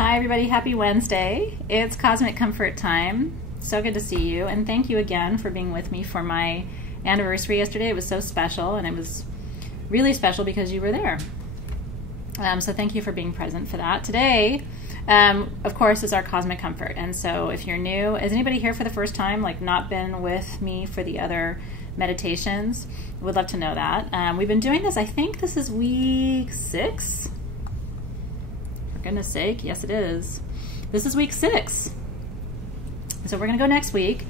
Hi everybody, happy Wednesday. It's Cosmic Comfort time. So good to see you, and thank you again for being with me for my anniversary yesterday. It was so special, and it was really special because you were there. So thank you for being present for that. Today, of course, is our Cosmic Comfort, and so if you're new, is anybody here for the first time, like not been with me for the other meditations? Would love to know that. We've been doing this, I think this is week 6. For goodness sake, yes it is. This is week 6. So we're gonna go next week,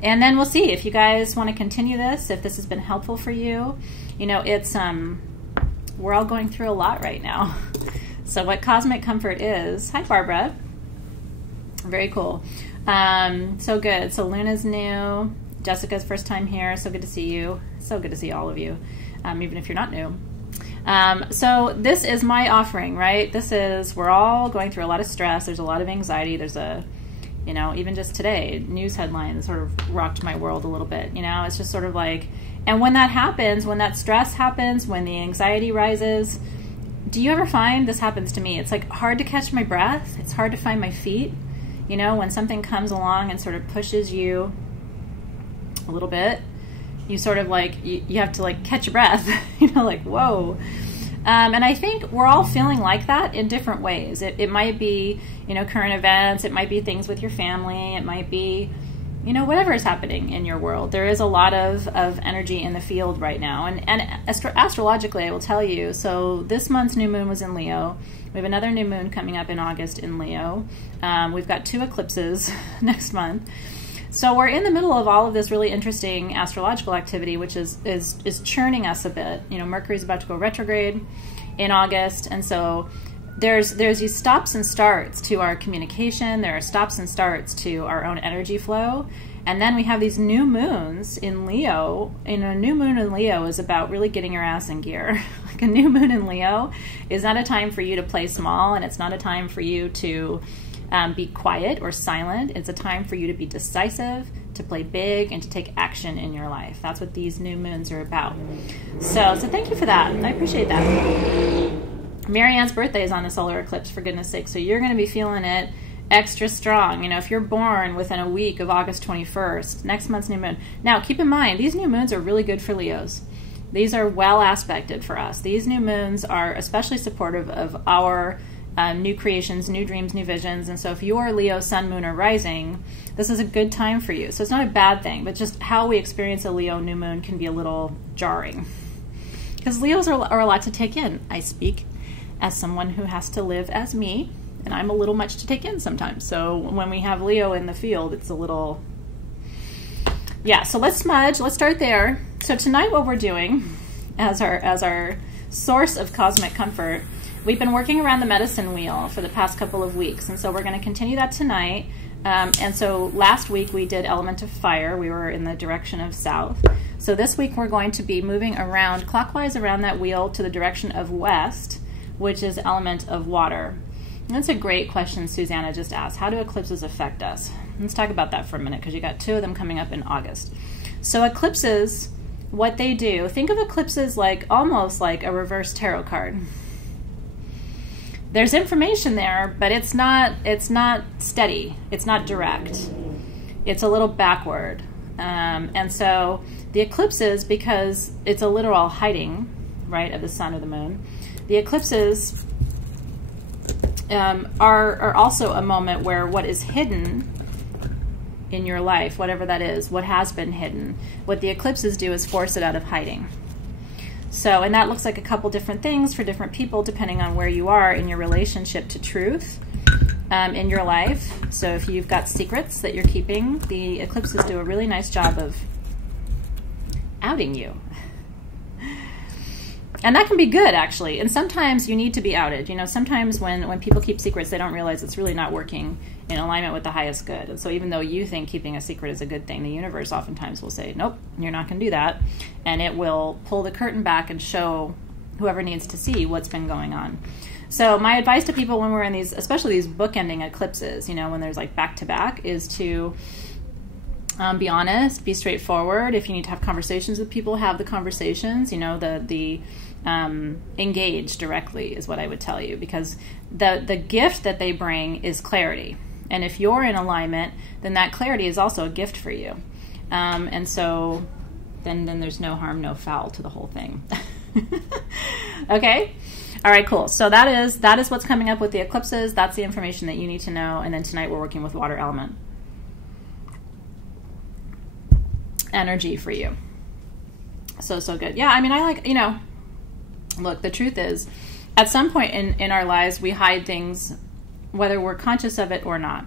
and then we'll see if you guys want to continue this, if this has been helpful for you. You know, it's we're all going through a lot right now. So what Cosmic Comfort is, hi Barbara, very cool. So good. So Luna's new, Jessica's first time here, so good to see you. So good to see all of you, even if you're not new. So this is my offering, right? This is, we're all going through a lot of stress. There's a lot of anxiety. There's a, you know, even just today, news headlines sort of rocked my world a little bit. You know, it's just sort of like, and when that happens, when that stress happens, when the anxiety rises, do you ever find, this happens to me, it's like hard to catch my breath. It's hard to find my feet. You know, when something comes along and sort of pushes you a little bit, you sort of like, you have to like catch your breath, you know, like, whoa. And I think we're all feeling like that in different ways. It might be, you know, current events. It might be things with your family. It might be, you know, whatever is happening in your world. There is a lot of energy in the field right now. And astrologically, I will tell you, so this month's new moon was in Leo. We have another new moon coming up in August in Leo. We've got 2 eclipses next month. So we're in the middle of all of this really interesting astrological activity, which is churning us a bit. You know, Mercury's about to go retrograde in August, and so there's these stops and starts to our communication. There are stops and starts to our own energy flow, and then we have these new moons in Leo. And a new moon in Leo is about really getting your ass in gear. Like a new moon in Leo is not a time for you to play small, and it's not a time for you to be quiet or silent. It's a time for you to be decisive, to play big, and to take action in your life. That's what these new moons are about. So thank you for that. I appreciate that. Marianne's birthday is on a solar eclipse, for goodness sake, so you're going to be feeling it extra strong. You know, if you're born within a week of August 21st, next month's new moon. Now, keep in mind, these new moons are really good for Leos. These are well aspected for us. These new moons are especially supportive of our new creations, new dreams, new visions. And so if you are Leo, sun, moon, or rising, this is a good time for you. So it's not a bad thing, but just how we experience a Leo new moon can be a little jarring. Because Leos are a lot to take in. I speak as someone who has to live as me, and I'm a little much to take in sometimes. So when we have Leo in the field, it's a little, yeah, so let's smudge. Let's start there. So tonight what we're doing as our source of cosmic comfort, we've been working around the medicine wheel for the past couple of weeks, and so we're going to continue that tonight. And so last week we did element of fire. We were in the direction of south. So this week we're going to be moving around clockwise around that wheel to the direction of west, which is element of water. And that's a great question Susanna just asked. How do eclipses affect us? Let's talk about that for a minute, because you got 2 of them coming up in August. So eclipses, what they do, think of eclipses like almost like a reverse tarot card. There's information there, but it's not steady. It's not direct. It's a little backward. And so the eclipses, because it's a literal hiding, right, of the sun or the moon, the eclipses are also a moment where what is hidden in your life, whatever that is, what has been hidden, what the eclipses do is force it out of hiding. So, and that looks like a couple different things for different people depending on where you are in your relationship to truth in your life. So if you've got secrets that you're keeping, the eclipses do a really nice job of outing you. And that can be good, actually. And sometimes you need to be outed. You know, sometimes when people keep secrets, they don't realize it's really not working in alignment with the highest good. And so even though you think keeping a secret is a good thing, the universe oftentimes will say, nope, you're not going to do that. And it will pull the curtain back and show whoever needs to see what's been going on. So my advice to people when we're in these, especially these bookending eclipses, you know, when there's like back-to-back, is to be honest, be straightforward. If you need to have conversations with people, have the conversations. You know, the engage directly is what I would tell you, because the gift that they bring is clarity. And if you're in alignment, then that clarity is also a gift for you. And so then there's no harm, no foul to the whole thing. Okay? All right, cool. So that is what's coming up with the eclipses. That's the information that you need to know. And then tonight we're working with water element energy for you. So good. Yeah, I mean, I like, look, the truth is, at some point in our lives, we hide things, whether we're conscious of it or not.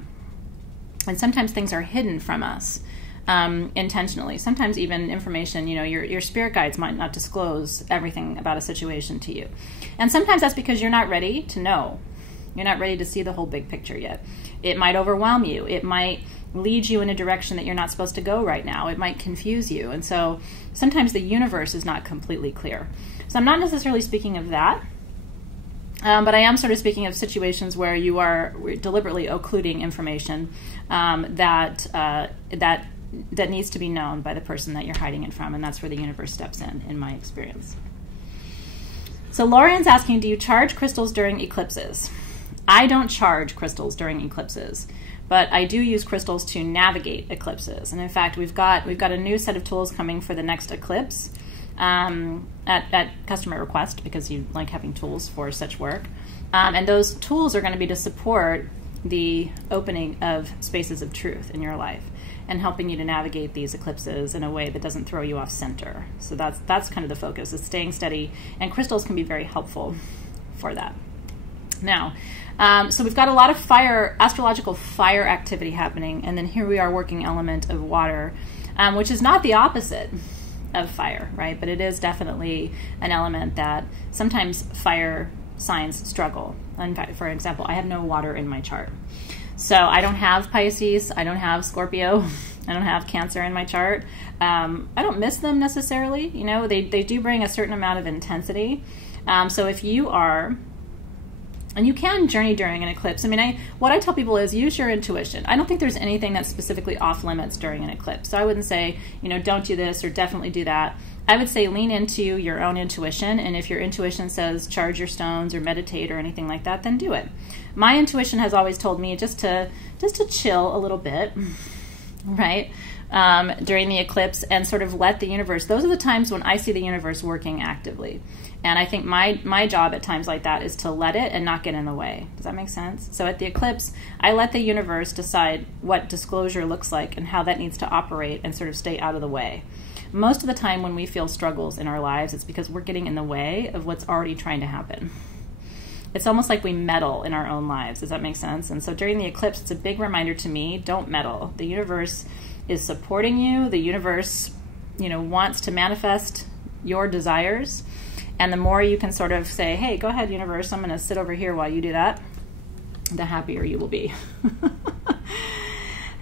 And sometimes things are hidden from us intentionally. Sometimes even information, your spirit guides might not disclose everything about a situation to you. And sometimes that's because you're not ready to know. You're not ready to see the whole big picture yet. It might overwhelm you. It might lead you in a direction that you're not supposed to go right now. It might confuse you. And so sometimes the universe is not completely clear. So I'm not necessarily speaking of that, but I am sort of speaking of situations where you are deliberately occluding information that needs to be known by the person that you're hiding it from, and that's where the universe steps in my experience. So Lorian's asking, do you charge crystals during eclipses? I don't charge crystals during eclipses, but I do use crystals to navigate eclipses. And in fact, we've got a new set of tools coming for the next eclipse at customer request, because you like having tools for such work. And those tools are going to be to support the opening of spaces of truth in your life and helping you to navigate these eclipses in a way that doesn't throw you off center. So that's kind of the focus, is staying steady, and crystals can be very helpful for that. Now, so we've got a lot of astrological fire activity happening, and then here we are working element of water, which is not the opposite of fire, right? But it is definitely an element that sometimes fire signs struggle. In fact, for example, I have no water in my chart. So I don't have Pisces, I don't have Scorpio, I don't have Cancer in my chart. I don't miss them necessarily. They do bring a certain amount of intensity. So if you are, and you can journey during an eclipse. I mean, what I tell people is use your intuition. I don't think there's anything that's specifically off limits during an eclipse. So I wouldn't say, don't do this or definitely do that. I would say lean into your own intuition, and if your intuition says charge your stones or meditate or anything like that, then do it. My intuition has always told me just to chill a little bit, right, during the eclipse, and sort of let the universe. Those are the times when I see the universe working actively. And I think my job at times like that is to let it and not get in the way. Does that make sense? So at the eclipse, I let the universe decide what disclosure looks like and how that needs to operate, and sort of stay out of the way. Most of the time when we feel struggles in our lives, it's because we're getting in the way of what's already trying to happen. It's almost like we meddle in our own lives. Does that make sense? And so during the eclipse, it's a big reminder to me, don't meddle. The universe is supporting you. The universe, wants to manifest your desires. And the more you can sort of say, hey, go ahead, universe, I'm going to sit over here while you do that, the happier you will be.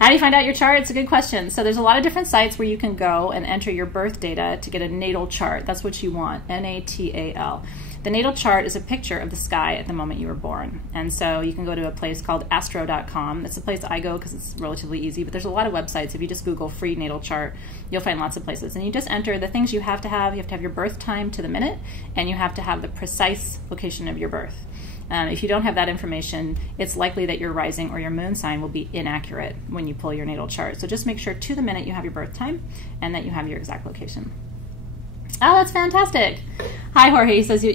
How do you find out your chart? It's a good question. So there's a lot of different sites where you can go and enter your birth data to get a natal chart. That's what you want, N-A-T-A-L. The natal chart is a picture of the sky at the moment you were born. And so you can go to a place called astro.com. That's the place I go because it's relatively easy, but there's a lot of websites. If you just Google free natal chart, you'll find lots of places. And you just enter the things you have to have. You have to have your birth time to the minute, and you have to have the precise location of your birth. If you don't have that information, it's likely that your rising or your moon sign will be inaccurate when you pull your natal chart. So just make sure to the minute you have your birth time and that you have your exact location. Oh, that's fantastic. Hi, Jorge. He says you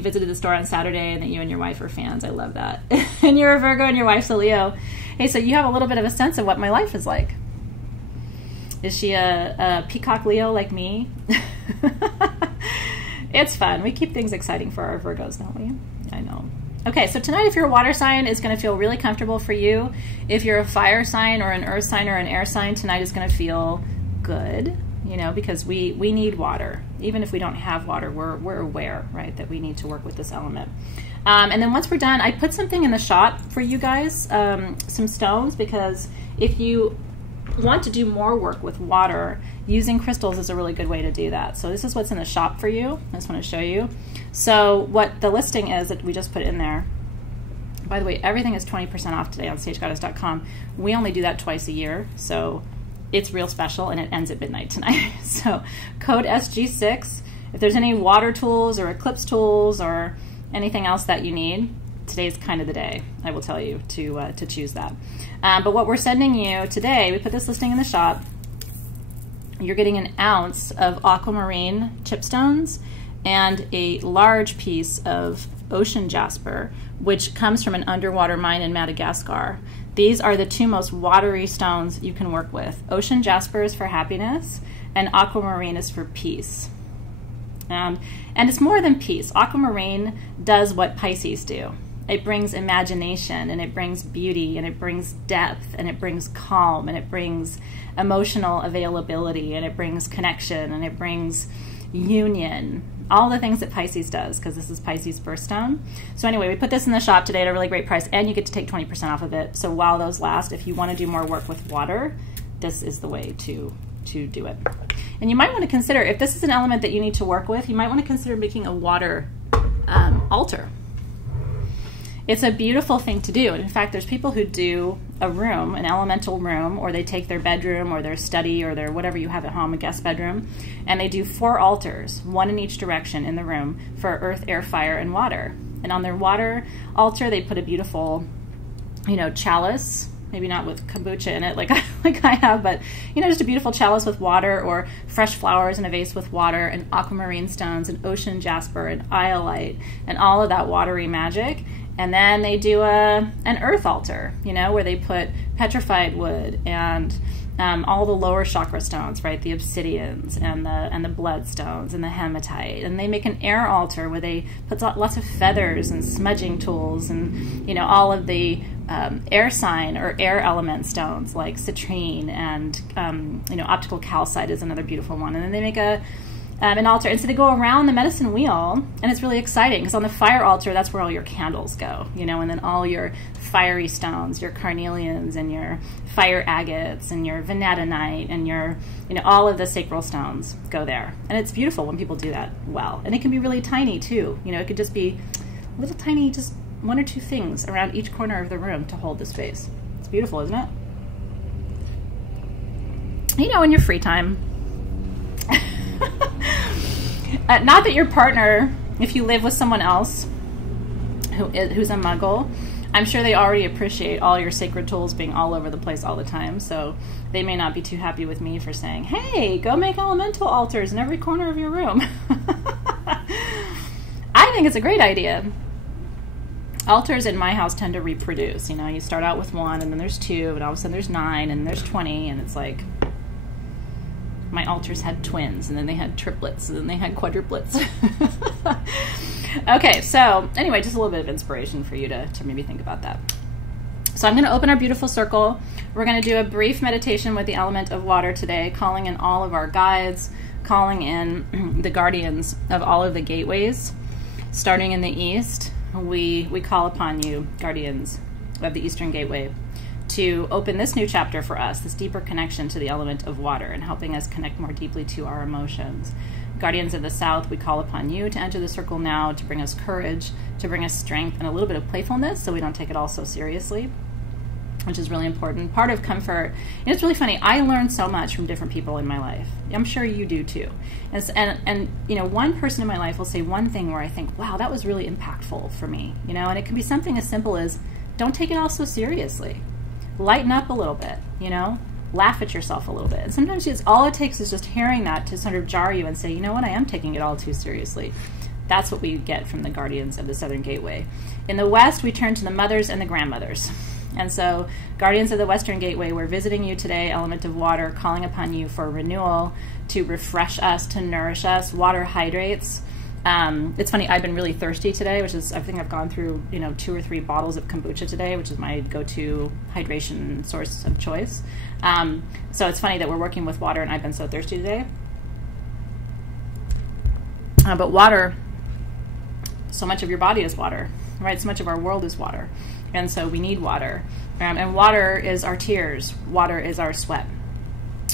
visited the store on Saturday and that you and your wife are fans. I love that. And you're a Virgo and your wife's a Leo. Hey, so you have a little bit of a sense of what my life is like. Is she a peacock Leo like me? It's fun. We keep things exciting for our Virgos, don't we? I know. Okay, so tonight, if you're a water sign, it's going to feel really comfortable for you. If you're a fire sign or an earth sign or an air sign, tonight is going to feel good, because we need water. Even if we don't have water, we're aware, right, that we need to work with this element. And then once we're done, I put something in the shop for you guys, some stones, because if you want to do more work with water, using crystals is a really good way to do that. So this is what's in the shop for you. I just want to show you. So what the listing is that we just put in there. By the way, everything is 20% off today on stagegoddess.com. We only do that twice a year, so it's real special, and it ends at midnight tonight. So code SG6, if there's any water tools or eclipse tools or anything else that you need, today's kind of the day, I will tell you, to choose that. But what we're sending you today, we put this listing in the shop. You're getting an ounce of aquamarine chipstones and a large piece of ocean jasper, which comes from an underwater mine in Madagascar. These are the two most watery stones you can work with. Ocean jasper is for happiness, and aquamarine is for peace. And it's more than peace. Aquamarine does what Pisces do. It brings imagination, and it brings beauty, and it brings depth, and it brings calm, and it brings emotional availability, and it brings connection, and it brings union. All the things that Pisces does, because this is Pisces birthstone. So anyway, we put this in the shop today at a really great price, and you get to take 20% off of it. So while those last, if you want to do more work with water, this is the way to do it. And you might want to consider, if this is an element that you need to work with, you might want to consider making a water altar. It's a beautiful thing to do. And in fact, there's people who do a room, an elemental room, or they take their bedroom or their study or their whatever you have at home, a guest bedroom, and they do 4 altars, one in each direction in the room for earth, air, fire, and water. And on their water altar, they put a beautiful, chalice, maybe not with kombucha in it like I have, but, just a beautiful chalice with water, or fresh flowers in a vase with water, and aquamarine stones, and ocean jasper, and iolite, and all of that watery magic. And then they do an earth altar, where they put petrified wood and all the lower chakra stones, right? The obsidians and the bloodstones and the hematite. And they make an air altar where they put lots of feathers and smudging tools and, all of the air sign or air element stones like citrine and, optical calcite is another beautiful one. And then they make an altar, and so they go around the medicine wheel, and it's really exciting because on the fire altar, that's where all your candles go, and then all your fiery stones, your carnelians and your fire agates and your venadinite and your, all of the sacral stones go there. And it's beautiful when people do that well. And it can be really tiny too. It could just be little tiny, just 1 or 2 things around each corner of the room to hold the space. It's beautiful, isn't it? In your free time. Not that your partner, if you live with someone else who's a muggle, I'm sure they already appreciate all your sacred tools being all over the place all the time, so they may not be too happy with me for saying, hey, go make elemental altars in every corner of your room. I think it's a great idea. Altars in my house tend to reproduce. You start out with 1, and then there's 2, and all of a sudden there's 9, and there's 20, and it's like... My altars had twins, and then they had triplets, and then they had quadruplets. Okay, so anyway, just a little bit of inspiration for you to maybe think about that. So I'm going to open our beautiful circle. We're going to do a brief meditation with the element of water today, calling in all of our guides, calling in the guardians of all of the gateways. Starting in the east, we call upon you, guardians of the Eastern Gateway, to open this new chapter for us, this deeper connection to the element of water and helping us connect more deeply to our emotions. Guardians of the South, we call upon you to enter the circle now, to bring us courage, to bring us strength and a little bit of playfulness so we don't take it all so seriously, which is really important. Part of comfort, and it's really funny, I learned so much from different people in my life. I'm sure you do too. And one person in my life will say one thing where I think, wow, that was really impactful for me, and it can be something as simple as, don't take it all so seriously. Lighten up a little bit, laugh at yourself a little bit. And sometimes all it takes is just hearing that to sort of jar you and say, you know what, I am taking it all too seriously. That's what we get from the guardians of the Southern Gateway. In the West, we turn to the mothers and the grandmothers. And so, guardians of the Western Gateway, we're visiting you today, element of water, calling upon you for renewal, to refresh us, to nourish us. Water hydrates. It's funny, I've been really thirsty today, which is, I think I've gone through, 2 or 3 bottles of kombucha today, which is my go-to hydration source of choice. So it's funny that we're working with water and I've been so thirsty today. But water, so much of your body is water, right? So much of our world is water. And so we need water. And water is our tears. Water is our sweat.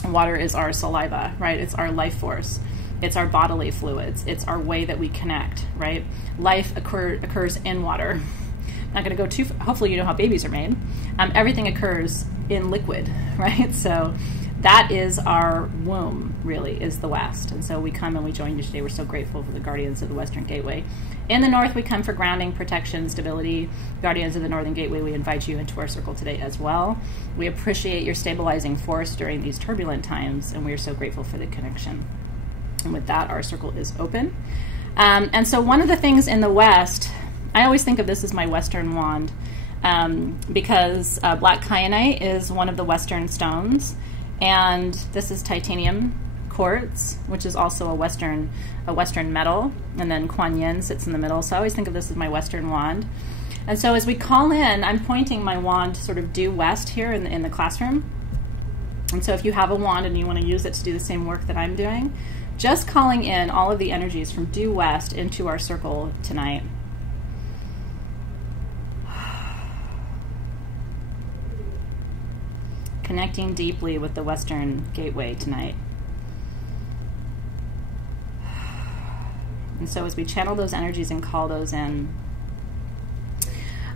Water is our saliva, right? It's our life force. It's our bodily fluids. It's our way that we connect, right? Life occurs in water. I'm not going to go too, hopefully you know how babies are made. Everything occurs in liquid, right? So that is our womb, really, is the West. And so we come and we join you today. We're so grateful for the guardians of the Western Gateway. In the North, we come for grounding, protection, stability. Guardians of the Northern Gateway, we invite you into our circle today as well. We appreciate your stabilizing force during these turbulent times, and we are so grateful for the connection. And with that, our circle is open. And so one of the things in the West, I always think of this as my Western wand, because black kyanite is one of the Western stones. And this is titanium quartz, which is also a Western metal. And then Kuan Yin sits in the middle. So I always think of this as my Western wand. And so as we call in, I'm pointing my wand sort of due west here in the classroom. And so if you have a wand and you want to use it to do the same work that I'm doing, just calling in all of the energies from due west into our circle tonight. Connecting deeply with the Western Gateway tonight. And so as we channel those energies and call those in,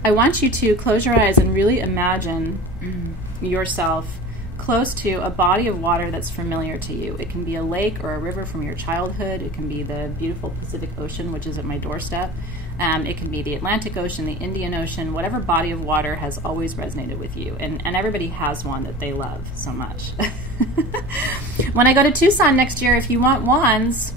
I want you to close your eyes and really imagine yourself close to a body of water that's familiar to you. It can be a lake or a river from your childhood. It can be the beautiful Pacific Ocean, which is at my doorstep. It can be the Atlantic Ocean, the Indian Ocean, whatever body of water has always resonated with you. And everybody has one that they love so much. When I go to Tucson next year, if you want wands,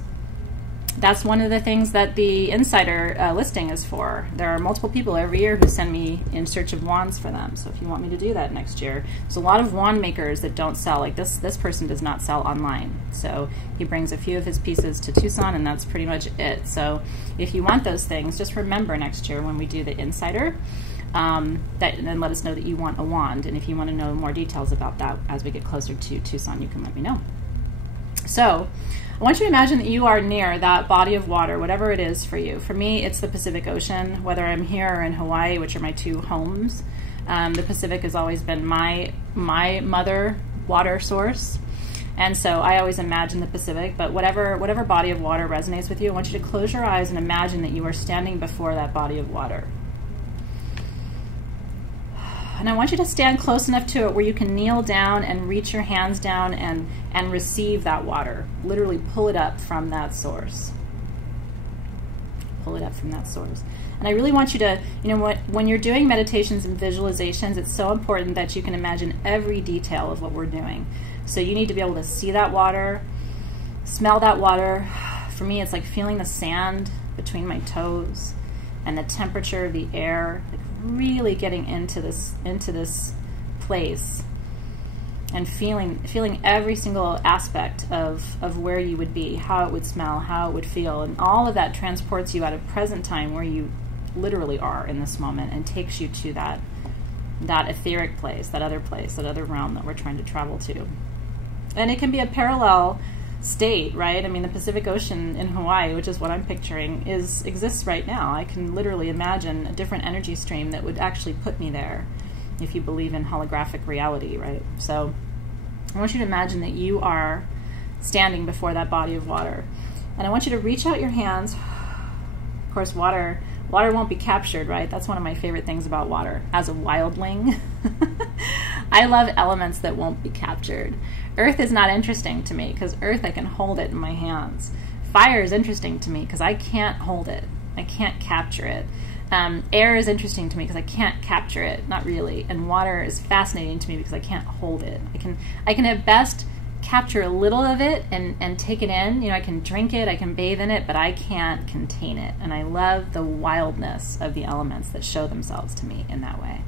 that's one of the things that the insider listing is for. There are multiple people every year who send me in search of wands for them. So if you want me to do that next year, there's a lot of wand makers that don't sell. Like this person does not sell online. So he brings a few of his pieces to Tucson, and that's pretty much it. So if you want those things, just remember next year when we do the insider, and then let us know that you want a wand. And if you want to know more details about that as we get closer to Tucson, you can let me know. So I want you to imagine that you are near that body of water, whatever it is for you. For me, it's the Pacific Ocean, whether I'm here or in Hawaii, which are my two homes. The Pacific has always been my mother water source. And so I always imagine the Pacific, but whatever body of water resonates with you, I want you to close your eyes and imagine that you are standing before that body of water. And I want you to stand close enough to it where you can kneel down and reach your hands down and receive that water. Literally pull it up from that source. Pull it up from that source. And I really want you to, when you're doing meditations and visualizations, it's so important that you can imagine every detail of what we're doing. So you need to be able to see that water, smell that water. For me, it's like feeling the sand between my toes and the temperature of the air, like really getting into this place and feeling every single aspect of where you would be, how it would smell, how it would feel, and all of that transports you out of present time where you literally are in this moment and takes you to that etheric place, that other realm that we're trying to travel to. And it can be a parallel state, right? I mean, the Pacific Ocean in Hawaii, which is what I'm picturing, exists right now. I can literally imagine a different energy stream that would actually put me there, if you believe in holographic reality, right? So I want you to imagine that you are standing before that body of water. And I want you to reach out your hands. Of course, water won't be captured, right? That's one of my favorite things about water. As a wildling, I love elements that won't be captured. Earth is not interesting to me because earth, I can hold it in my hands. Fire is interesting to me because I can't hold it. I can't capture it. Air is interesting to me because I can't capture it, not really. And water is fascinating to me because I can't hold it. I can at best capture a little of it and take it in. I can drink it, I can bathe in it, but I can't contain it. And I love the wildness of the elements that show themselves to me in that way.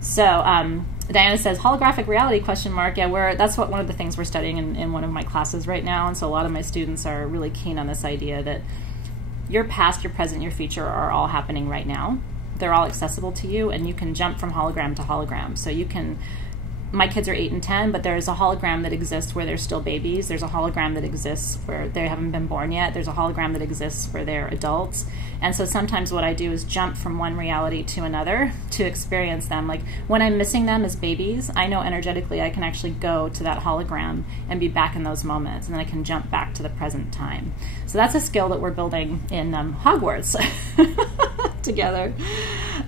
So Diana says, holographic reality, question mark. Yeah, that's one of the things we're studying in one of my classes right now. And so a lot of my students are really keen on this idea that your past, your present, your future are all happening right now. They're all accessible to you, and you can jump from hologram to hologram. So you can, my kids are 8 and 10, but there's a hologram that exists where they're still babies. There's a hologram that exists where they haven't been born yet. There's a hologram that exists where they're adults. And so sometimes what I do is jump from one reality to another to experience them. Like when I'm missing them as babies, I know energetically I can actually go to that hologram and be back in those moments, and then I can jump back to the present time. So that's a skill that we're building in Hogwarts together.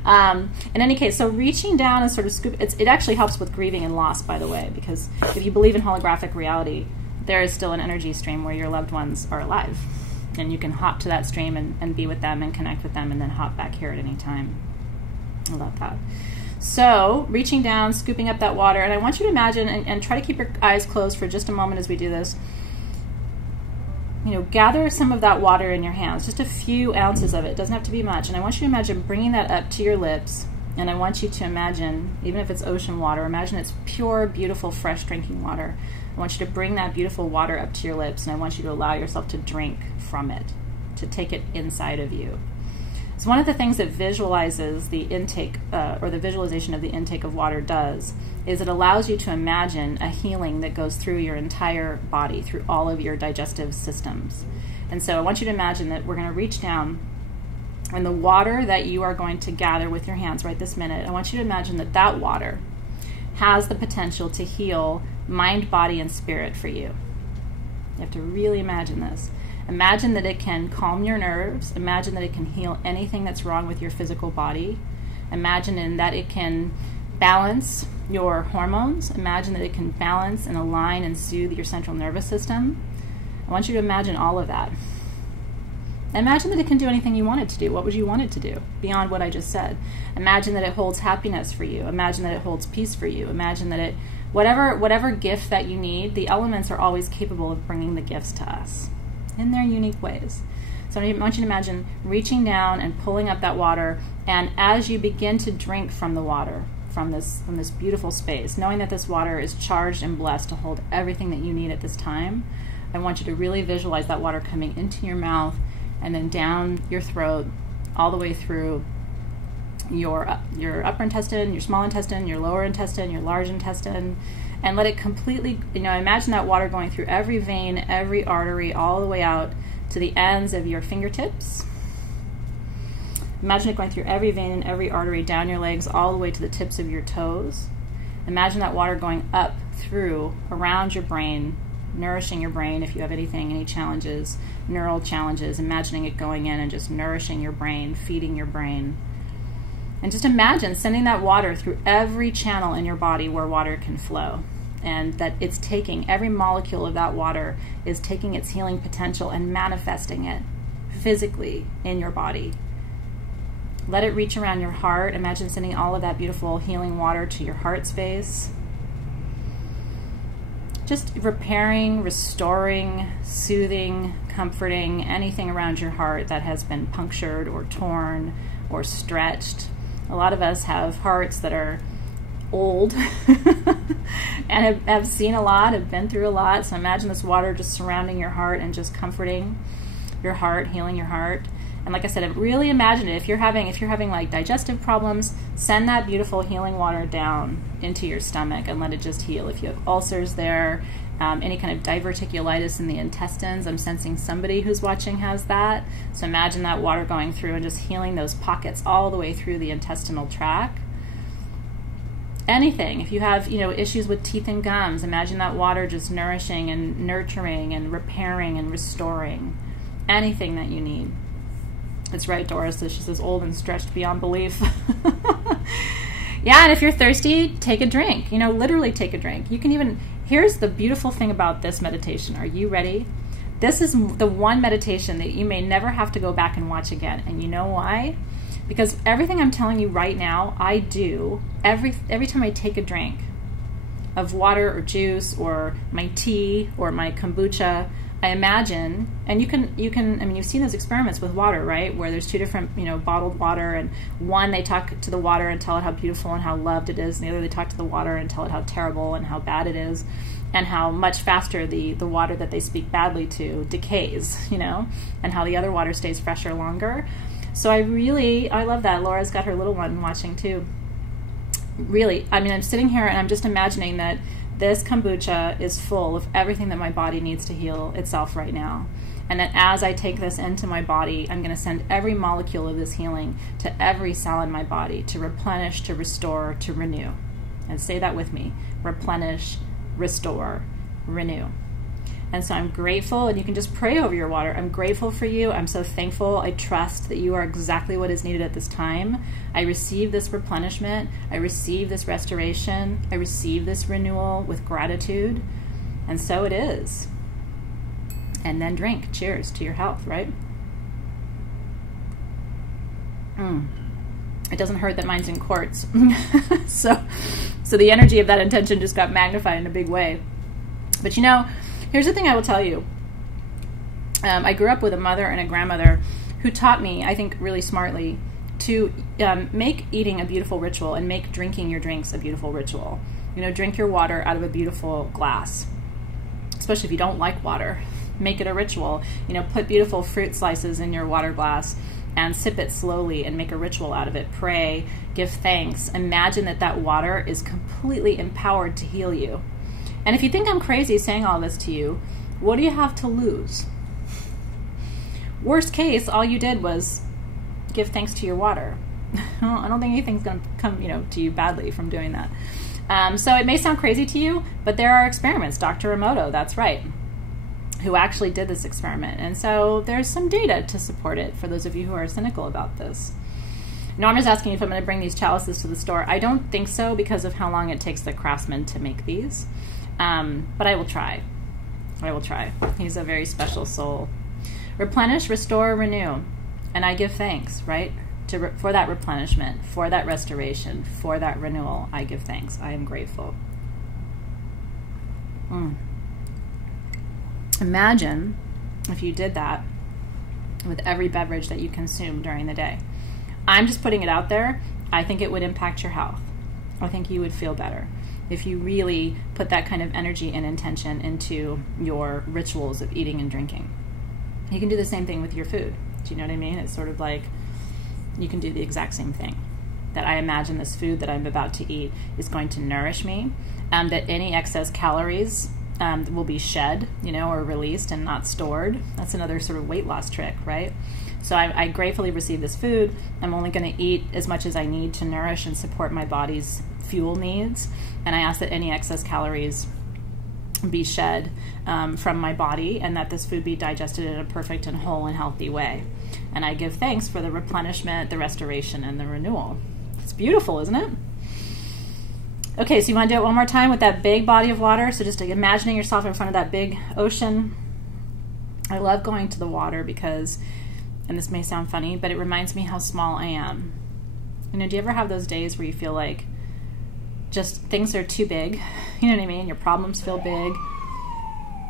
In any case, so reaching down and sort of scoop, it actually helps with grieving and loss, by the way, because if you believe in holographic reality, there is still an energy stream where your loved ones are alive. And you can hop to that stream and be with them and connect with them and then hop back here at any time. I love that. So reaching down, scooping up that water, and I want you to imagine, and try to keep your eyes closed for just a moment as we do this. You know, gather some of that water in your hands, just a few ounces of it. It doesn't have to be much. And I want you to imagine bringing that up to your lips. And I want you to imagine, even if it's ocean water, imagine it's pure, beautiful, fresh drinking water. I want you to bring that beautiful water up to your lips, and I want you to allow yourself to drink from it, to take it inside of you. So one of the things that visualizes the intake, or the visualization of the intake of water does, is it allows you to imagine a healing that goes through your entire body, through all of your digestive systems. And so I want you to imagine that we're going to reach down, and the water that you are going to gather with your hands right this minute, I want you to imagine that that water has the potential to heal mind, body, and spirit for you. You have to really imagine this. Imagine that it can calm your nerves. Imagine that it can heal anything that's wrong with your physical body. Imagine that it can balance your hormones. Imagine that it can balance and align and soothe your central nervous system. I want you to imagine all of that. Imagine that it can do anything you want it to do. What would you want it to do beyond what I just said? Imagine that it holds happiness for you. Imagine that it holds peace for you. Imagine that it, whatever gift that you need, the elements are always capable of bringing the gifts to us in their unique ways. So I want you to imagine reaching down and pulling up that water, and as you begin to drink from the water, from this beautiful space, knowing that this water is charged and blessed to hold everything that you need at this time, I want you to really visualize that water coming into your mouth and then down your throat, all the way through your upper intestine, your small intestine, your lower intestine, your large intestine, and let it completely, imagine that water going through every vein, every artery, all the way out to the ends of your fingertips. Imagine it going through every vein and every artery, down your legs, all the way to the tips of your toes. Imagine that water going up through, around your brain, nourishing your brain if you have any challenges, neural challenges, imagining it going in and just nourishing your brain, feeding your brain. And just imagine sending that water through every channel in your body where water can flow. And that it's taking, every molecule of that water is taking its healing potential and manifesting it physically in your body. Let it reach around your heart. Imagine sending all of that beautiful healing water to your heart space. Just repairing, restoring, soothing, comforting anything around your heart that has been punctured or torn or stretched. A lot of us have hearts that are old and have seen a lot, have been through a lot. So imagine this water just surrounding your heart and just comforting your heart, healing your heart. And like I said, really imagine it. If you're having like digestive problems, send that beautiful healing water down into your stomach and let it just heal. If you have ulcers there, any kind of diverticulitis in the intestines, I'm sensing somebody who's watching has that. So imagine that water going through and just healing those pockets all the way through the intestinal tract. Anything, if you have issues with teeth and gums, imagine that water just nourishing and nurturing and repairing and restoring anything that you need. It's right, Doris. She says old and stretched beyond belief. Yeah, and if you're thirsty, take a drink. Literally take a drink. You can even, here's the beautiful thing about this meditation. Are you ready? This is the one meditation that you may never have to go back and watch again. And you know why? Because everything I'm telling you right now, I do every time I take a drink of water or juice or my tea or my kombucha. I imagine, and you can, I mean, you've seen those experiments with water, right? Where there's two different, bottled water, and one, they talk to the water and tell it how beautiful and how loved it is, and the other, they talk to the water and tell it how terrible and how bad it is, and how much faster the water that they speak badly to decays, and how the other water stays fresher longer. So I love that. Laura's got her little one watching too. Really, I mean, I'm sitting here and I'm just imagining that this kombucha is full of everything that my body needs to heal itself right now. And that as I take this into my body, I'm going to send every molecule of this healing to every cell in my body to replenish, to restore, to renew. And say that with me. Replenish, restore, renew. And so I'm grateful, and you can just pray over your water. I'm grateful for you. I'm so thankful. I trust that you are exactly what is needed at this time. I receive this replenishment. I receive this restoration. I receive this renewal with gratitude. And so it is. And then drink. Cheers to your health, right? It doesn't hurt that mine's in quartz. So the energy of that intention just got magnified in a big way. But you know, here's the thing I will tell you. I grew up with a mother and a grandmother who taught me, I think really smartly, to make eating a beautiful ritual and make drinking your drinks a beautiful ritual. You know, drink your water out of a beautiful glass, especially if you don't like water. Make it a ritual. You know, put beautiful fruit slices in your water glass and sip it slowly and make a ritual out of it. Pray, give thanks. Imagine that that water is completely empowered to heal you. And if you think I'm crazy saying all this to you, what do you have to lose? Worst case, all you did was give thanks to your water. I don't think anything's going to come, you know, to you badly from doing that. So it may sound crazy to you, but there are experiments. Dr. Emoto, that's right, who actually did this experiment. And so there's some data to support it for those of you who are cynical about this. Norma's asking if I'm going to bring these chalices to the store. I don't think so because of how long it takes the craftsman to make these. But I will try. I will try. He's a very special soul. Replenish, restore, renew. And I give thanks, right? For that replenishment, for that restoration, for that renewal. I give thanks. I am grateful. Imagine if you did that with every beverage that you consume during the day. I'm just putting it out there. I think it would impact your health. I think you would feel better if you really put that kind of energy and intention into your rituals of eating and drinking. You can do the same thing with your food. Do you know what I mean? It's sort of like you can do the exact same thing. That I imagine this food that I'm about to eat is going to nourish me, that any excess calories will be shed, you know, or released and not stored. That's another sort of weight loss trick, right? So I gratefully receive this food. I'm only going to eat as much as I need to nourish and support my body's fuel needs. And I ask that any excess calories be shed from my body, and that this food be digested in a perfect and whole and healthy way. And I give thanks for the replenishment, the restoration, and the renewal. It's beautiful, isn't it? Okay, so you want to do it one more time with that big body of water. So just imagining yourself in front of that big ocean. I love going to the water because, and this may sound funny, but it reminds me how small I am. You know, do you ever have those days where you feel like just things are too big? You know what I mean? Your problems feel big.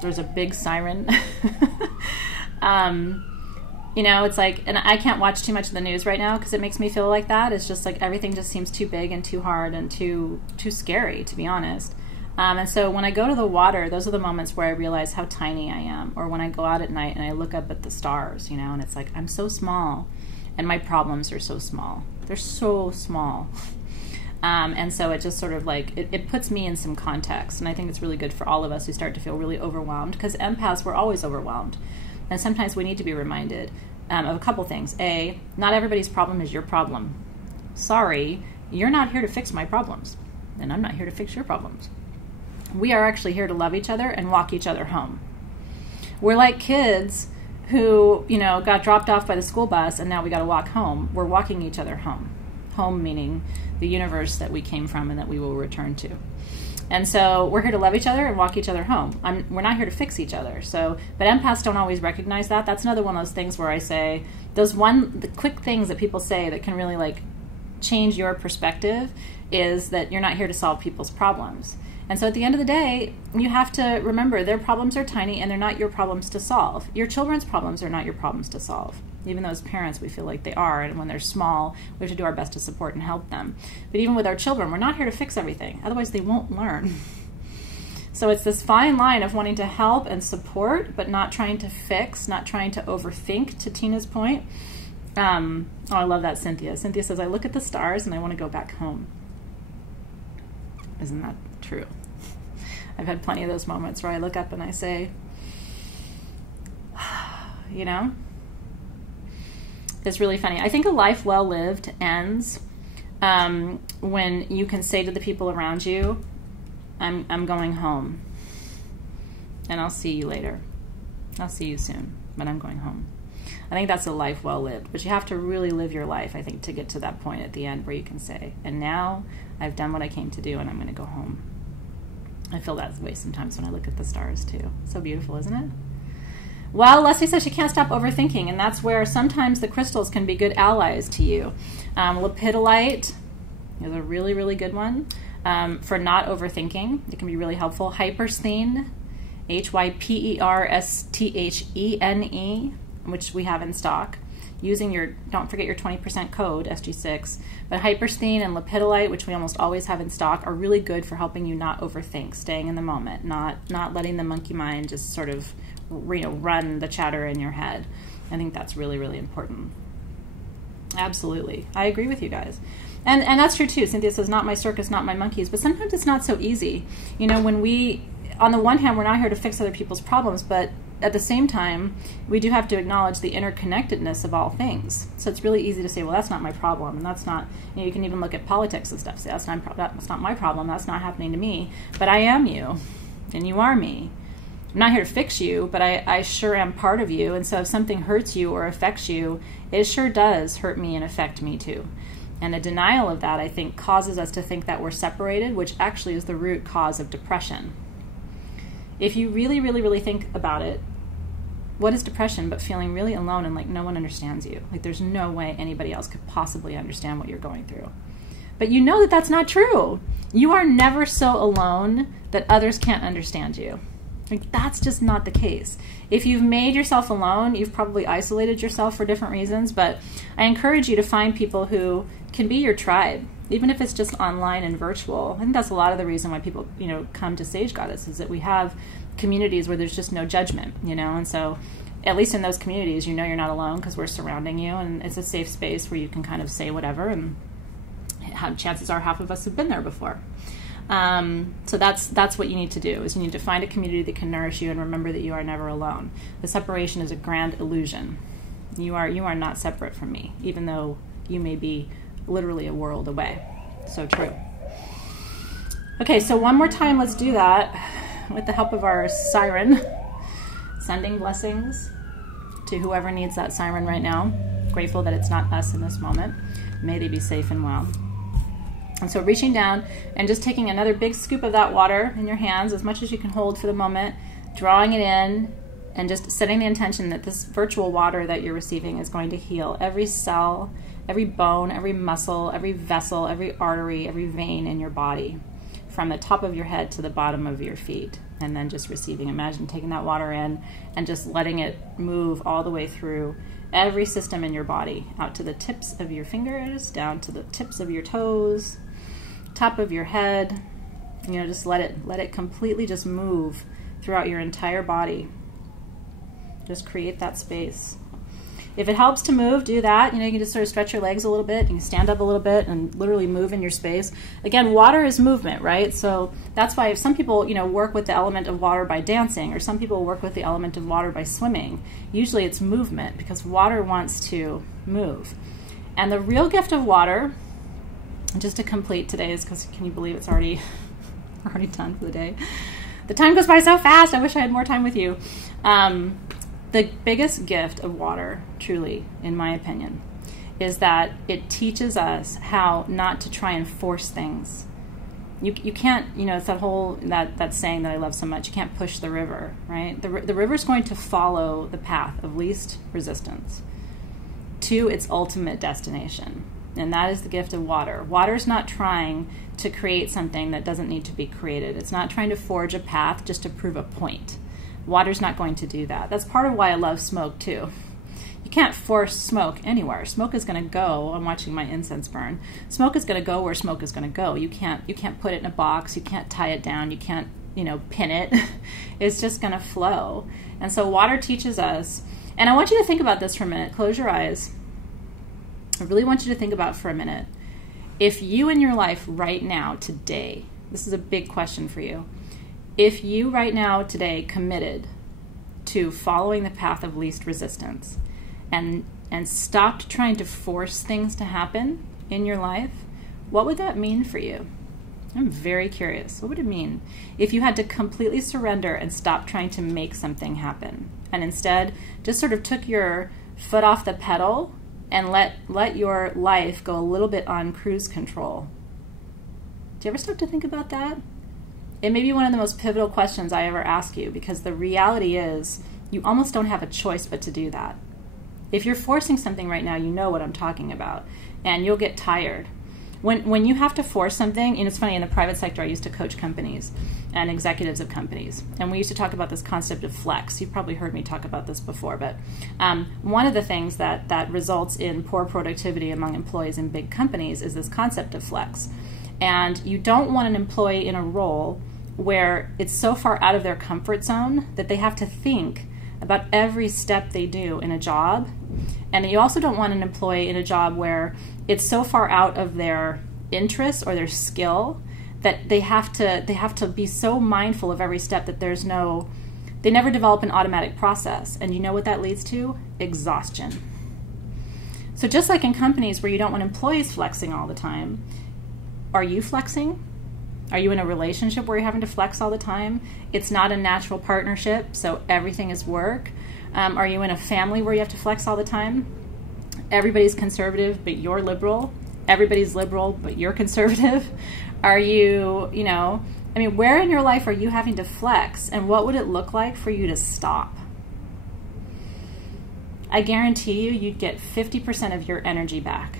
There's a big siren. You know, it's like, and I can't watch too much of the news right now because it makes me feel like that. It's just like everything just seems too big and too hard and too scary, to be honest. And so when I go to the water, those are the moments where I realize how tiny I am. Or when I go out at night and I look up at the stars, you know, and it's like, I'm so small and my problems are so small. They're so small. And so it just sort of like, it puts me in some context. And I think it's really good for all of us who start to feel really overwhelmed, because empaths, we're always overwhelmed. And sometimes we need to be reminded of a couple things. A, not everybody's problem is your problem. Sorry, you're not here to fix my problems, and I'm not here to fix your problems. We are actually here to love each other and walk each other home. We're like kids who, you know, got dropped off by the school bus and now we got to walk home. We're walking each other home. Home meaning the universe that we came from and that we will return to. And so we're here to love each other and walk each other home. We're not here to fix each other. So, but empaths don't always recognize that. That's another one of those things where I say, the quick things that people say that can really like change your perspective is that you're not here to solve people's problems. And so at the end of the day, you have to remember their problems are tiny and they're not your problems to solve. Your children's problems are not your problems to solve. Even though as parents we feel like they are, and when they're small, we have to do our best to support and help them. But even with our children, we're not here to fix everything. Otherwise they won't learn. So it's this fine line of wanting to help and support, but not trying to fix, not trying to overthink, to Tina's point. Oh, I love that, Cynthia. Cynthia says, I look at the stars and I want to go back home. Isn't that true? I've had plenty of those moments where I look up and I say, you know, it's really funny. I think a life well lived ends when you can say to the people around you, I'm going home. and I'll see you later. I'll see you soon, but I'm going home. I think that's a life well lived, but you have to really live your life, I think, to get to that point at the end where you can say, and now I've done what I came to do and I'm going to go home. I feel that way sometimes when I look at the stars too. So beautiful, isn't it? Well, Leslie says she can't stop overthinking, and that's where sometimes the crystals can be good allies to you. Lepidolite is a really, really good one for not overthinking. It can be really helpful. Hypersthene, Hypersthene, which we have in stock. Using don't forget your 20% code, SG6. But Hypersthene and Lepidolite, which we almost always have in stock, are really good for helping you not overthink, staying in the moment, not letting the monkey mind just sort of run the chatter in your head. I think that's really, really important. Absolutely. I agree with you guys. And that's true too. Cynthia says, not my circus, not my monkeys. But sometimes it's not so easy. When we, on the one hand, we're not here to fix other people's problems, but at the same time, we do have to acknowledge the interconnectedness of all things. So it's really easy to say, well, that's not my problem. And that's not, you can even look at politics and stuff. Say, that's not my problem. That's not happening to me. But I am you, and you are me. I'm not here to fix you, but I sure am part of you. And so if something hurts you or affects you, it sure does hurt me and affect me too. And a denial of that, I think, causes us to think that we're separated, which actually is the root cause of depression. If you really, really, really think about it, what is depression but feeling really alone and like no one understands you? Like there's no way anybody else could possibly understand what you're going through. But you know that that's not true. You are never so alone that others can't understand you. Like that's just not the case. If you've made yourself alone, you've probably isolated yourself for different reasons, but I encourage you to find people who can be your tribe, even if it's just online and virtual. I think that's a lot of the reason why people, come to Sage Goddess, is that we have communities where there's just no judgment, and so at least in those communities, you're not alone because we're surrounding you, and it's a safe space where you can kind of say whatever, and chances are half of us have been there before. So that's what you need to do, is you need to find a community that can nourish you and remember that you are never alone. The separation is a grand illusion. You are not separate from me, even though you may be literally a world away. So true. Okay, so one more time, let's do that with the help of our siren. Sending blessings to whoever needs that siren right now. Grateful that it's not us in this moment. May they be safe and well. And so reaching down and just taking another big scoop of that water in your hands, as much as you can hold for the moment, drawing it in, and just setting the intention that this virtual water that you're receiving is going to heal every cell, every bone, every muscle, every vessel, every artery, every vein in your body, from the top of your head to the bottom of your feet. And then just receiving. Imagine taking that water in and just letting it move all the way through every system in your body, out to the tips of your fingers, down to the tips of your toes, top of your head. Just let it completely just move throughout your entire body. Just create that space. If it helps to move, do that. You can just sort of stretch your legs a little bit. You can stand up a little bit and literally move in your space. Again, water is movement, right? So that's why if some people, work with the element of water by dancing, or some people work with the element of water by swimming, usually it's movement, because water wants to move. And the real gift of water, just to complete today's, because can you believe it's already done for the day? The time goes by so fast. I wish I had more time with you. The biggest gift of water, truly, in my opinion, is that it teaches us how not to try and force things. You can't, it's that whole, that saying that I love so much, you can't push the river, right? The river's going to follow the path of least resistance to its ultimate destination. And that is the gift of water. Water's not trying to create something that doesn't need to be created. It's not trying to forge a path just to prove a point. Water's not going to do that. That's part of why I love smoke too. You can't force smoke anywhere. Smoke is going to go. I'm watching my incense burn. Smoke is going to go where smoke is going to go. You can't put it in a box. You can't tie it down. You can't, pin it. It's just going to flow. And so water teaches us. And I want you to think about this for a minute. Close your eyes. I really want you to think about for a minute. If you in your life right now, today, this is a big question for you. If you right now, today, committed to following the path of least resistance and stopped trying to force things to happen in your life, what would that mean for you? I'm very curious. What would it mean if you had to completely surrender and stop trying to make something happen, and instead just sort of took your foot off the pedal and let your life go a little bit on cruise control? Do you ever stop to think about that? It may be one of the most pivotal questions I ever ask you, because the reality is you almost don't have a choice but to do that. If you're forcing something right now, you know what I'm talking about, and you'll get tired. When you have to force something, and it's funny, in the private sector, I used to coach companies and executives of companies, and we used to talk about this concept of flex. You've probably heard me talk about this before, but one of the things that results in poor productivity among employees in big companies is this concept of flex. And you don't want an employee in a role where it's so far out of their comfort zone that they have to think about every step they do in a job. And you also don't want an employee in a job where it's so far out of their interest or their skill that they have to be so mindful of every step that they never develop an automatic process. And you know what that leads to? Exhaustion. So just like in companies where you don't want employees flexing all the time, are you flexing? Are you in a relationship where you're having to flex all the time? It's not a natural partnership, so everything is work. Are you in a family where you have to flex all the time? Everybody's conservative, but you're liberal. Everybody's liberal, but you're conservative. Are you, where in your life are you having to flex, and what would it look like for you to stop? I guarantee you'd get 50% of your energy back.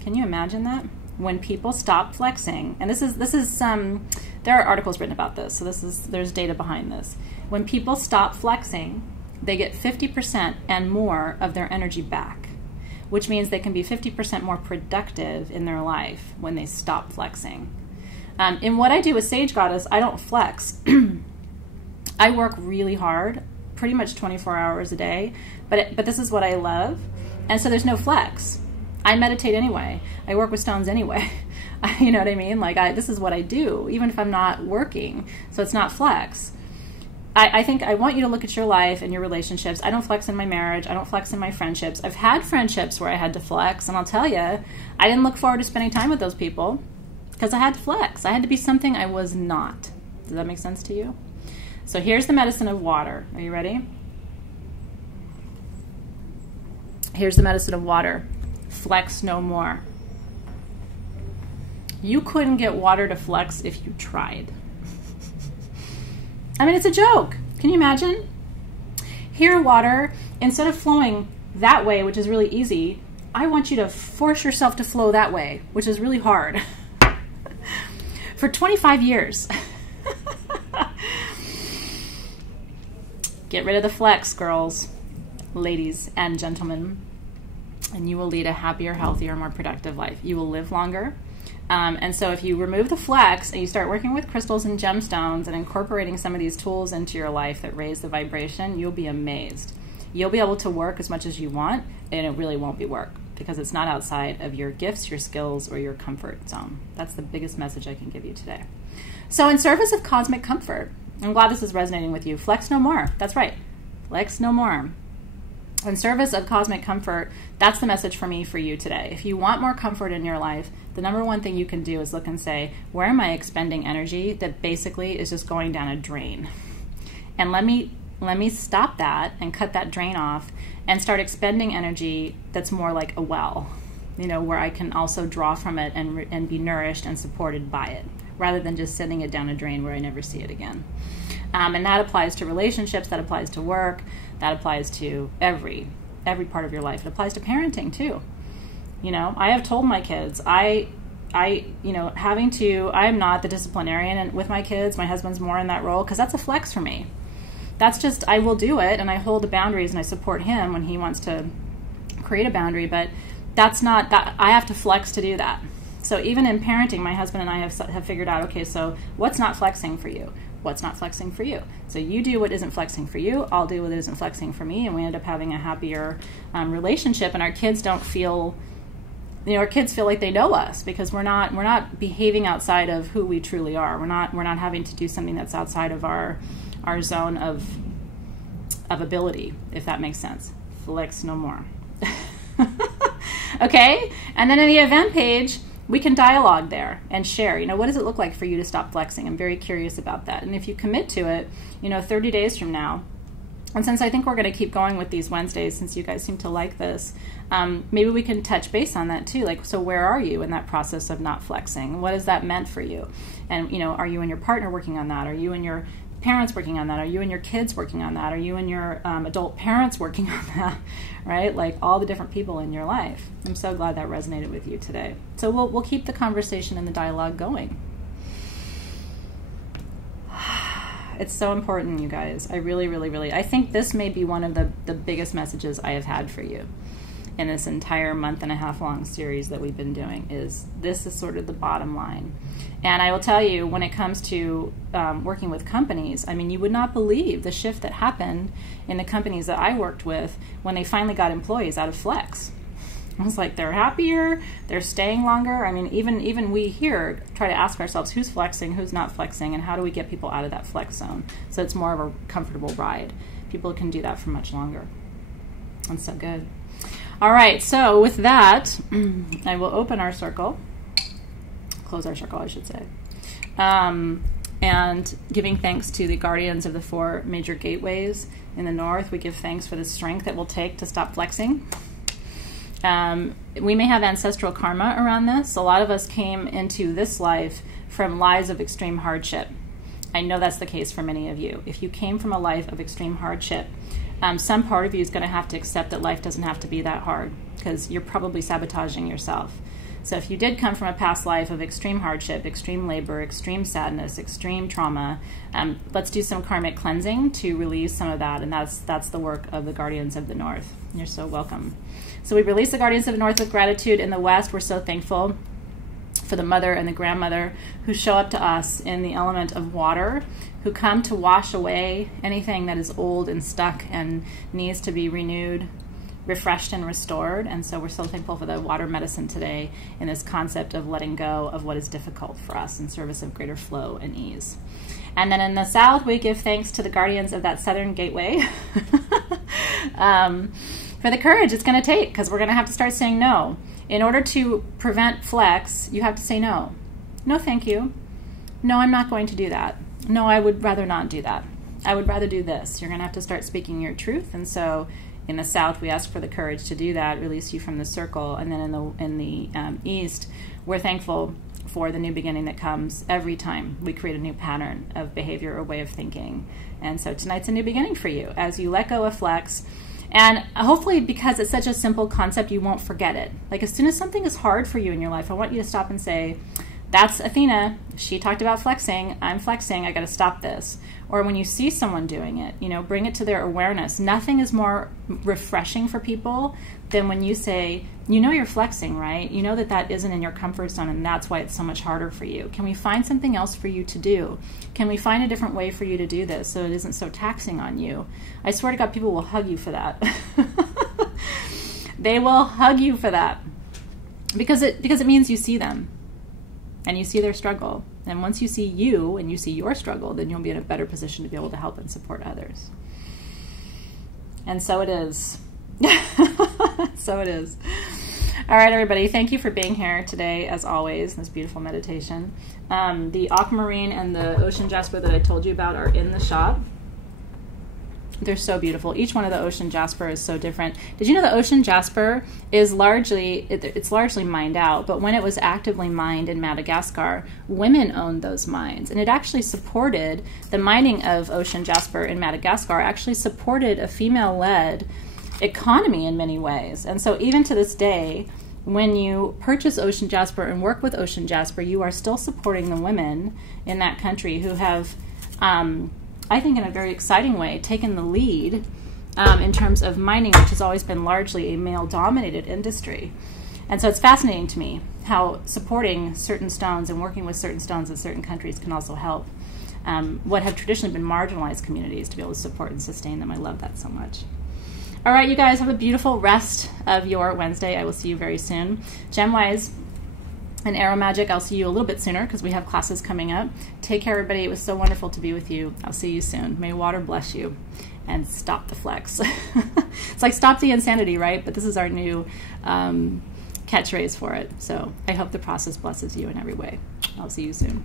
Can you imagine that? When people stop flexing, and this is there are articles written about this, so there's data behind this. When people stop flexing, they get 50% and more of their energy back, which means they can be 50% more productive in their life when they stop flexing. In what I do with Sage Goddess, I don't flex. I work really hard, pretty much 24 hours a day, but this is what I love, and so there's no flex. I meditate anyway. I work with stones anyway. You know what I mean? This is what I do, even if I'm not working. So it's not flex. I think I want you to look at your life and your relationships. I don't flex in my marriage. I don't flex in my friendships. I've had friendships where I had to flex, and I'll tell you, I didn't look forward to spending time with those people because I had to flex. I had to be something I was not. Does that make sense to you? So here's the medicine of water. Are you ready? Here's the medicine of water. Flex no more. You couldn't get water to flex if you tried. I mean, it's a joke. Can you imagine? Here, water, instead of flowing that way, which is really easy, I want you to force yourself to flow that way, which is really hard. For 25 years. Get rid of the flex, girls, ladies, and gentlemen, and you will lead a happier, healthier, more productive life. You will live longer. And so if you remove the flex and you start working with crystals and gemstones and incorporating some of these tools into your life that raise the vibration, you'll be amazed. You'll be able to work as much as you want, and it really won't be work because it's not outside of your gifts, your skills, or your comfort zone. That's the biggest message I can give you today. So in service of cosmic comfort, I'm glad this is resonating with you. Flex no more. That's right. Flex no more. In service of cosmic comfort, that's the message for me for you today. If you want more comfort in your life, the number one thing you can do is look and say, where am I expending energy that basically is just going down a drain? And let me stop that and cut that drain off and start expending energy that's more like a well, where I can also draw from it and be nourished and supported by it, rather than just sending it down a drain where I never see it again. And that applies to relationships, that applies to work, that applies to every part of your life. It applies to parenting too. I have told my kids, I'm not the disciplinarian with my kids. My husband's more in that role because that's a flex for me. That's just, I will do it and I hold the boundaries and I support him when he wants to create a boundary, but that's not that I have to flex to do that. So even in parenting, my husband and I have figured out, okay, so what's not flexing for you? What's not flexing for you? So you do what isn't flexing for you, I'll do what isn't flexing for me, and we end up having a happier relationship, and our kids don't feel, our kids feel like they know us because we're not behaving outside of who we truly are. We're not having to do something that's outside of our zone of ability, if that makes sense. Flex no more. Okay? And then in the event page, we can dialogue there and share, you know, what does it look like for you to stop flexing? I'm very curious about that. And if you commit to it, you know, 30 days from now, and since I think we're going to keep going with these Wednesdays, since you guys seem to like this, maybe we can touch base on that too. Like, so where are you in that process of not flexing? What has that meant for you? And, you know, are you and your partner working on that? Are you and your parents working on that? Are you and your kids working on that? Are you and your adult parents working on that? Right? Like all the different people in your life. I'm so glad that resonated with you today. So we'll keep the conversation and the dialogue going. It's so important, you guys. I really, really, really, I think this may be one of the biggest messages I have had for you in this entire month and a half long series that we've been doing. Is this is sort of the bottom line. And I will tell you, when it comes to working with companies, I mean, you would not believe the shift that happened in the companies that I worked with when they finally got employees out of flex. I was like, they're happier, they're staying longer. I mean, even we here try to ask ourselves who's flexing, who's not flexing, and how do we get people out of that flex zone so it's more of a comfortable ride. People can do that for much longer. That's so good. All right, so with that, I will open our circle, close our circle, I should say, and giving thanks to the guardians of the 4 major gateways in the north. We give thanks for the strength it will take to stop flexing. We may have ancestral karma around this. A lot of us came into this life from lives of extreme hardship. I know that's the case for many of you. If you came from a life of extreme hardship, some part of you is going to have to accept that life doesn't have to be that hard, because you're probably sabotaging yourself. So if you did come from a past life of extreme hardship, extreme labor, extreme sadness, extreme trauma, let's do some karmic cleansing to release some of that, and that's the work of the Guardians of the North. You're so welcome. So we release the Guardians of the North with gratitude. In the West, we're so thankful for the mother and the grandmother who show up to us in the element of water, who come to wash away anything that is old and stuck and needs to be renewed, refreshed, and restored. And so we're so thankful for the water medicine today in this concept of letting go of what is difficult for us in service of greater flow and ease. And then in the South, we give thanks to the guardians of that southern gateway for the courage it's going to take, because we're going to have to start saying no. In order to prevent flex, you have to say no. No, thank you. No, I'm not going to do that. No, I would rather not do that. I would rather do this. You're going to have to start speaking your truth. And so in the South, we ask for the courage to do that, release you from the circle. And then in the East, we're thankful for the new beginning that comes every time we create a new pattern of behavior or way of thinking. And so tonight's a new beginning for you as you let go of flex. And hopefully, because it's such a simple concept, you won't forget it. Like, as soon as something is hard for you in your life, I want you to stop and say, that's Athena. She talked about flexing. I'm flexing. I got to stop this. Or when you see someone doing it, you know, bring it to their awareness. Nothing is more refreshing for people than when you say, you know, you're flexing, right? You know that that isn't in your comfort zone, and that's why it's so much harder for you. Can we find something else for you to do? Can we find a different way for you to do this so it isn't so taxing on you? I swear to God, people will hug you for that. They will hug you for that because it means you see them. And you see their struggle. And once you see you and you see your struggle, then you'll be in a better position to be able to help and support others. And so it is. So it is. All right, everybody. Thank you for being here today, as always, in this beautiful meditation. The aquamarine and the ocean jasper that I told you about are in the shop. They're so beautiful. Each one of the ocean jasper is so different. Did you know the ocean jasper is largely mined out, but when it was actively mined in Madagascar, women owned those mines. And it actually supported, the mining of ocean jasper in Madagascar actually supported a female-led economy in many ways. And so even to this day, when you purchase ocean jasper and work with ocean jasper, you are still supporting the women in that country who have I think in a very exciting way, taken the lead in terms of mining, which has always been largely a male-dominated industry. And so it's fascinating to me how supporting certain stones and working with certain stones in certain countries can also help what have traditionally been marginalized communities to be able to support and sustain them. I love that so much. All right, you guys, have a beautiful rest of your Wednesday. I will see you very soon. GemWise and Arrow Magic, I'll see you a little bit sooner because we have classes coming up. Take care, everybody. It was so wonderful to be with you. I'll see you soon. May water bless you. And stop the flex. It's like stop the insanity, right? But this is our new catchphrase for it. So I hope the process blesses you in every way. I'll see you soon.